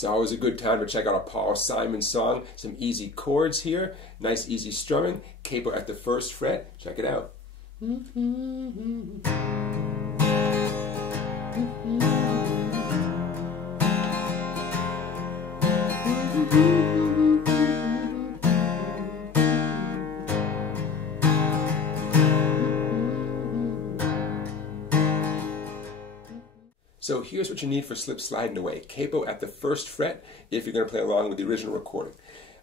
It's always a good time to check out a Paul Simon song. Some easy chords here, nice easy strumming, capo at the first fret. Check it out. So here's what you need for Slip Slidin' Away. Capo at the first fret if you're going to play along with the original recording.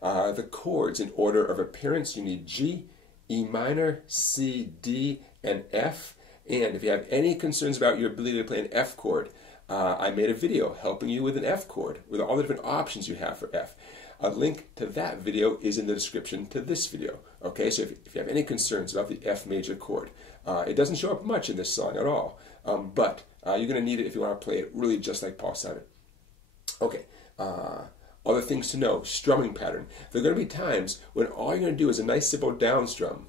The chords in order of appearance, you need G, E minor, C, D, and F. And if you have any concerns about your ability to play an F chord, I made a video helping you with an F chord, with all the different options you have for F. A link to that video is in the description to this video. Okay, so if you have any concerns about the F major chord, it doesn't show up much in this song at all, but you're going to need it if you want to play it really just like Paul Simon. Okay, other things to know, strumming pattern. There are going to be times when all you're going to do is a nice simple down strum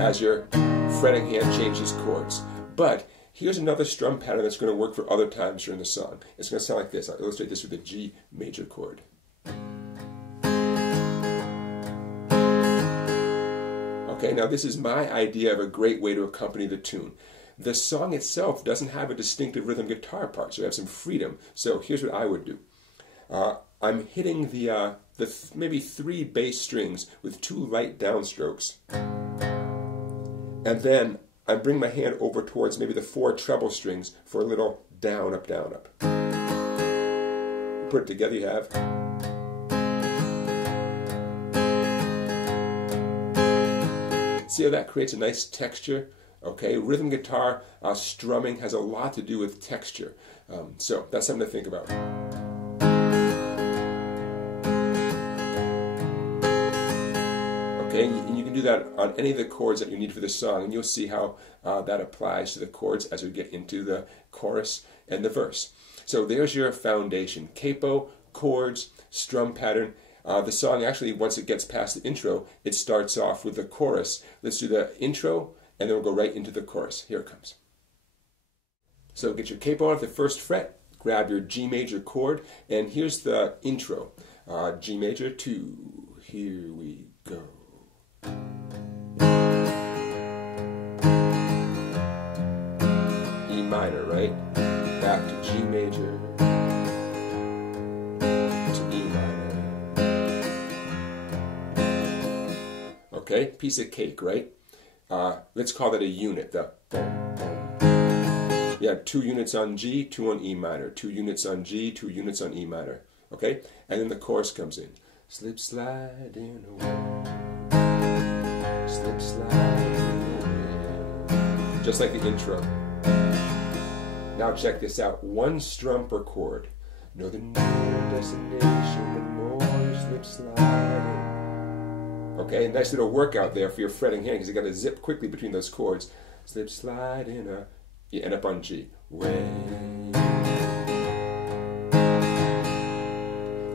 as your fretting hand changes chords. But here's another strum pattern that's going to work for other times during the song. It's going to sound like this. I'll illustrate this with the G major chord. Okay, now this is my idea of a great way to accompany the tune. The song itself doesn't have a distinctive rhythm guitar part, so you have some freedom. So here's what I would do. I'm hitting the maybe 3 bass strings with 2 light downstrokes. And then I bring my hand over towards maybe the 4 treble strings for a little down, up, down, up. Put it together, you have. See how that creates a nice texture? Okay, rhythm guitar strumming has a lot to do with texture. So that's something to think about. Okay, and you can do that on any of the chords that you need for the song, and you'll see how that applies to the chords as we get into the chorus and the verse. So there's your foundation. Capo, chords, strum pattern. The song actually, once it gets past the intro, it starts off with the chorus. Let's do the intro, and then we'll go right into the chorus. Here it comes. So get your capo off the first fret, grab your G major chord, and here's the intro. G major 2, here we go. E minor, right? Back to G major, to E minor. Okay, piece of cake, right? Let's call that a unit. The boom, boom. You have 2 units on G, 2 on E minor. 2 units on G, 2 units on E minor. Okay? And then the chorus comes in. Slip sliding away. Slip sliding away. Just like the intro. Now check this out. 1 strum per chord. Know the near destination, the more you slip sliding. Okay, nice little workout there for your fretting hand because you got to zip quickly between those chords. Slip, slide in a, you end up on G. Way.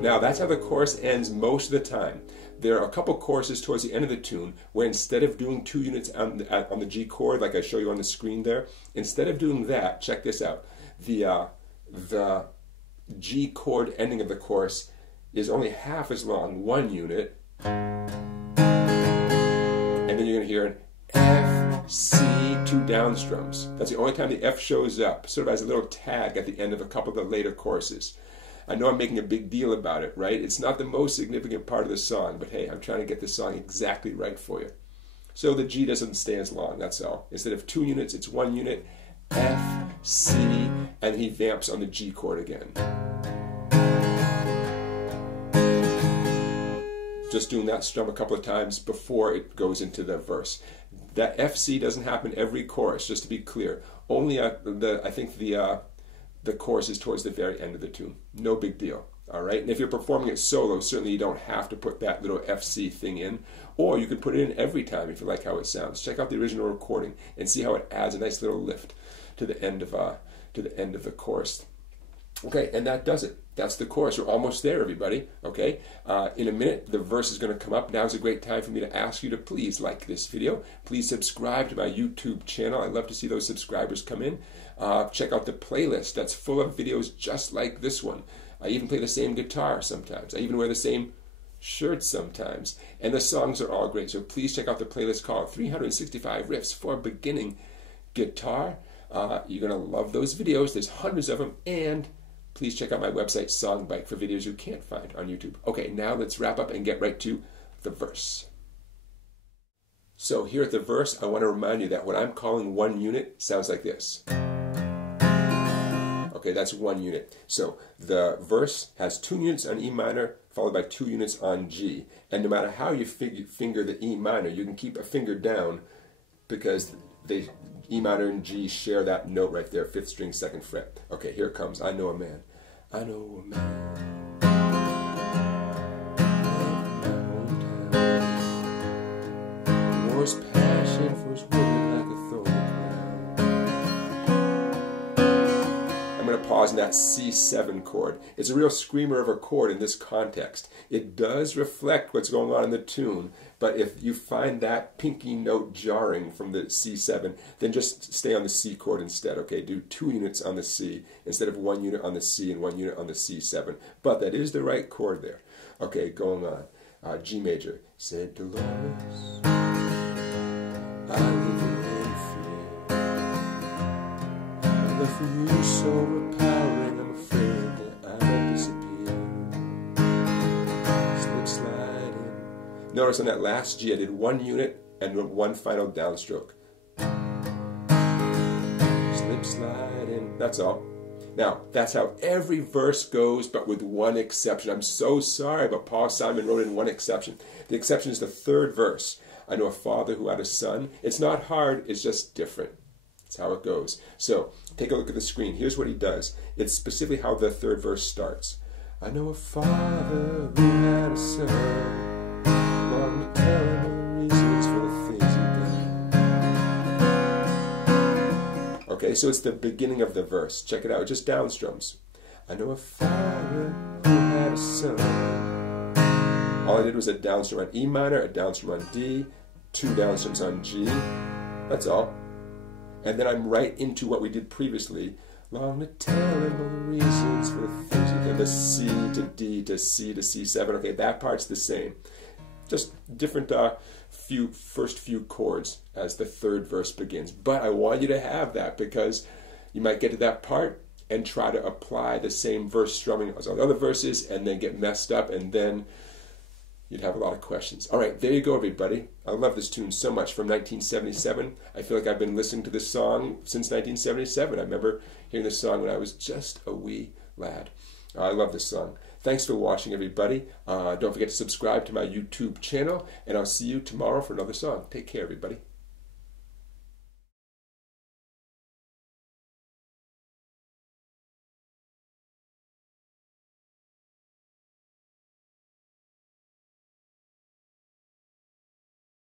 Now that's how the chorus ends most of the time. There are a couple choruses towards the end of the tune where instead of doing 2 units on the G chord like I show you on the screen there, instead of doing that, check this out. The G chord ending of the chorus is only half as long, 1 unit. And then you're going to hear an F, C, 2 down strums. That's the only time the F shows up, sort of as a little tag at the end of a couple of the later choruses. I know I'm making a big deal about it, right? It's not the most significant part of the song, but hey, I'm trying to get the song exactly right for you. So the G doesn't stay as long, that's all. Instead of 2 units, it's 1 unit, F, C, and he vamps on the G chord again. Just doing that strum a couple of times before it goes into the verse. That FC doesn't happen every chorus, just to be clear. Only I think the chorus is towards the very end of the tune. No big deal. All right. And if you're performing it solo, certainly you don't have to put that little FC thing in, or you can put it in every time if you like how it sounds. Check out the original recording and see how it adds a nice little lift to the end of the chorus. Okay, and that does it. That's the chorus. We're almost there, everybody. Okay, in a minute, the verse is going to come up. Now is a great time for me to ask you to please like this video. Please subscribe to my YouTube channel. I love to see those subscribers come in. Check out the playlist. That's full of videos just like this one. I even play the same guitar sometimes. I even wear the same shirt sometimes. And the songs are all great. So please check out the playlist called 365 Riffs for Beginning Guitar. You're going to love those videos. There's hundreds of them. And please check out my website, Songbike, for videos you can't find on YouTube. Okay, now let's wrap up and get right to the verse. So here at the verse, I want to remind you that what I'm calling 1 unit sounds like this. Okay, that's 1 unit. So the verse has 2 units on E minor, followed by 2 units on G. And no matter how you finger the E minor, you can keep a finger down because they E minor and G share that note right there, 5th string, 2nd fret. Okay, here it comes. I know a man. I know a man. War's passion for his woman like a thorny crown. I'm going to pause in that C7 chord. It's a real screamer of a chord in this context. It does reflect what's going on in the tune, but if you find that pinky note jarring from the C7, then just stay on the C chord instead, okay? Do 2 units on the C instead of 1 unit on the C and 1 unit on the C7. But that is the right chord there. Okay, going on. G major. Said Dolores, I live in fear. My love for you is so overpowering, I'm afraid that I might disappear. Slip, slide in. Notice on that last G I did 1 unit and 1 final downstroke. Slip, slide in. That's all. Now, that's how every verse goes, but with one exception. I'm so sorry, but Paul Simon wrote in one exception. The exception is the 3rd verse. I know a father who had a son. It's not hard, it's just different. That's how it goes. So, take a look at the screen. Here's what he does. It's specifically how the 3rd verse starts. I know a father who had a son, long to tell him the reasons for the things he did. Okay, so it's the beginning of the verse. Check it out, just down strums. I know a father who had a son. All I did was a downstrum on E minor, a downstrum on D, 2 downstrums on G. That's all. And then I'm right into what we did previously. Long to tell him all the reasons for the things he did. The C to D to C to C7. Okay, that part's the same. Just different first few chords as the 3rd verse begins. But I want you to have that because you might get to that part and try to apply the same verse strumming as on other verses and then get messed up, and then you'd have a lot of questions. All right, there you go, everybody. I love this tune so much, from 1977. I feel like I've been listening to this song since 1977. I remember hearing this song when I was just a wee lad. I love this song. Thanks for watching, everybody. Don't forget to subscribe to my YouTube channel, and I'll see you tomorrow for another song. Take care, everybody.